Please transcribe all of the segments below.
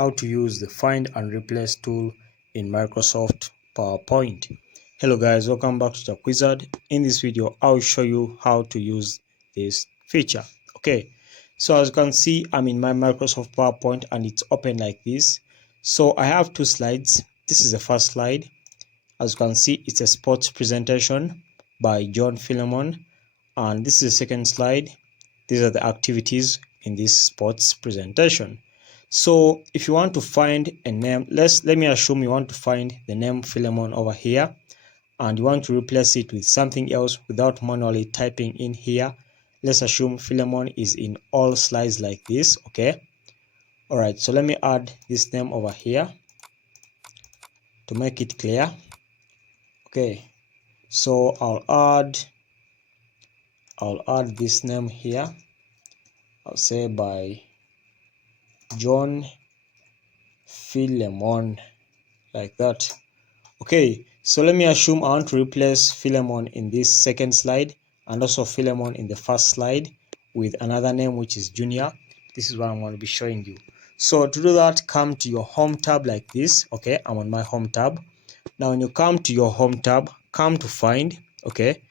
how to use the find and replace tool in Microsoft PowerPoint. Hello guys, welcome back to Tech Wizard. In this video I'll show you how to use this feature. Okay, so as you can see, I'm in my Microsoft PowerPoint and it's open like this. So I have two slides. This is the first slide. As you can see, it's a sports presentation by John Philemon, and this is the second slide. These are the activities in this sports presentation. So if you want to find a name, let me assume you want to find the name Philemon over here, and you want to replace it with something else without manually typing in here. Let's assume Philemon is in all slides like this. Okay, all right, so let me add this name over here to make it clear. Okay, so I'll add this name here. I'll say by John Philemon, like that. Okay, so let me assume I want to replace Philemon in this second slide and also Philemon in the first slide with another name, which is Junior. This is what I'm going to be showing you. So to do that, come to your home tab like this. Okay, I'm on my home tab. Now when you come to your home tab, come to find. Okay,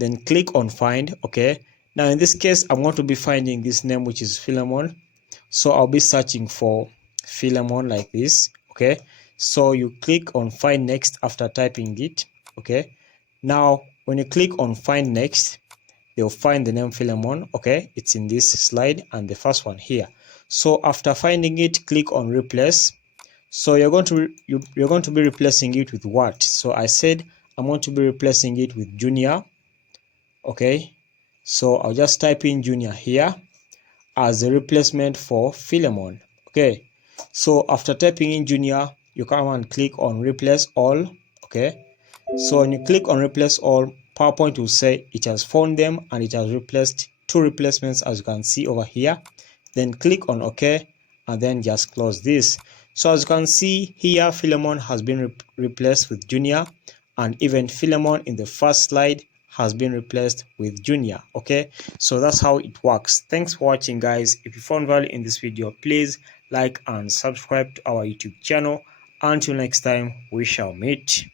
then click on find. Okay, now in this case I'm going to be finding this name, which is Philemon. So I'll be searching for Philemon like this. Okay, so you click on find next after typing it. Okay, now when you click on find next, you'll find the name Philemon. Okay, it's in this slide and the first one here. So after finding it, click on replace. So you're going to be replacing it with what? So I said I'm going to be replacing it with Junior. Okay, so I'll just type in Junior here as a replacement for Philemon. Okay, so after typing in Junior, you come and click on replace all. Okay, so when you click on replace all, PowerPoint will say it has found them and it has replaced two replacements, as you can see over here. Then click on OK and then just close this. So as you can see here, Philemon has been replaced with Junior, and even Philemon in the first slide has been replaced with Junior. Okay, so that's how it works. Thanks for watching, guys. If you found value in this video, please like and subscribe to our YouTube channel. Until next time, we shall meet.